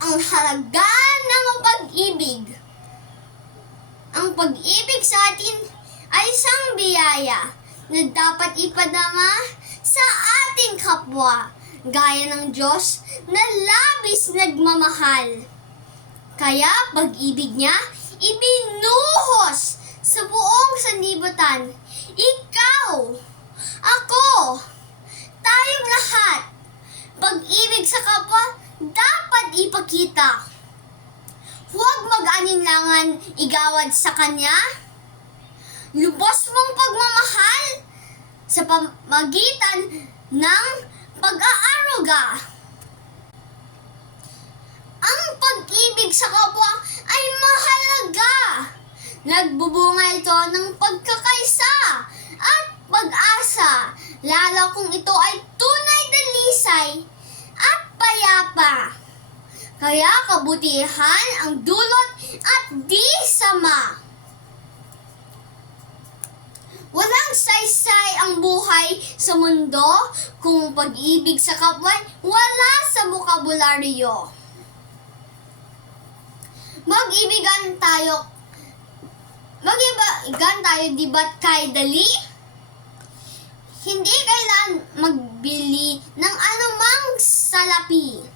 ang halaga ng pag-ibig. Ang pag-ibig sa atin ay isang biyaya na dapat ipadama sa ating kapwa, gaya ng Diyos na labis nagmamahal. Kaya pag-ibig niya ibinuhos sa buong sanlibutan. Ikaw, ako, tayong lahat, pag-ibig sa kapwa dapat ipakita. Huwag mag-alinlangan igawad sa Kanya. Lubos mong pagmamahal sa pamagitan ng pag-aaruga. Ang pag-ibig sa kapwa ay mahalaga. Nagbubunga ito ng pagkakaisa at pag-asa, lalo kung ito ay tunay na lisay at payapa. Kaya kabutihan ang dulot at di sama. Walang saysay ang buhay sa mundo kung pag-ibig sa kapwa wala sa bokabularyo. Mag-ibigan tayo, di ba't kay dali? Hindi kailangan magbili ng anumang salapi.